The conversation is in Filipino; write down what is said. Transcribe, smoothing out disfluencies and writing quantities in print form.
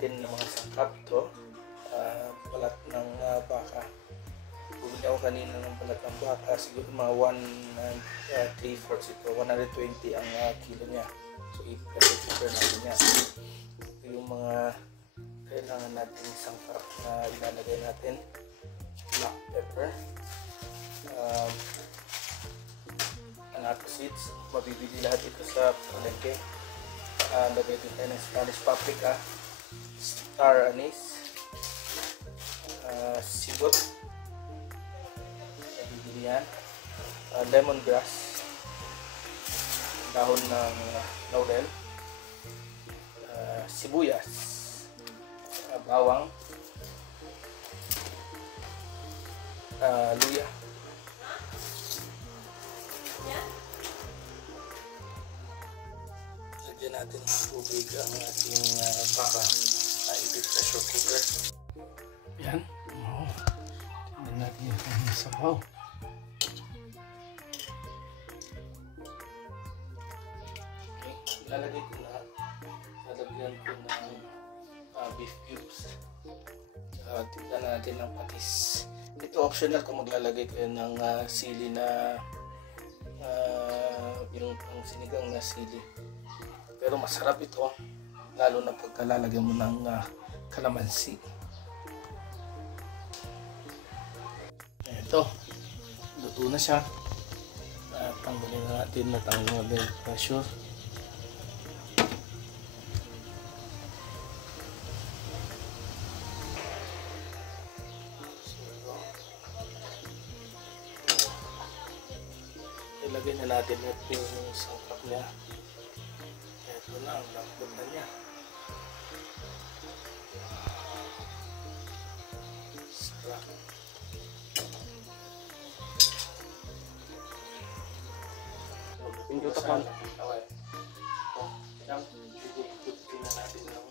natin ng mga sangkap to. Balat ng baka. Bumili ako kanina ng balat ng baka. Siguro mga 3/4 ito. 120 ang kilo niya. So i-pressure cooker natin yan. Ito yung mga kailangan natin sangkap na ilalagay natin. Black pepper. Anato seeds. Mabibili lahat ito sa palengke. Lagay din tayo ng Spanish paprika. Star anise. Sibot. Nabibili yan. Lemongrass. Dahon ng laurel. Sibuyas. Bawang. Luya. Lagyan natin ng tubig ang ating baka na i-pressure cooker. Yan. Tingnan natin yung kanyang sabaw. Okay. Lalagay ko na. Lalagyan ko ng beef cubes. Tignan natin ng patis. Ito optional kung maglalagay kayo ng sili na yung sinigang na sili. Pero masarap ito, lalo na pagka lalagyan mo ng kalamansi. Ito, luto na siya. Tanggalin na natin, natanggalin yung pressure. Ilagay na natin yung sangkap niya. Ito na ang lambot na niya. Sarap. Pindutak man. Ito. Tignan natin ng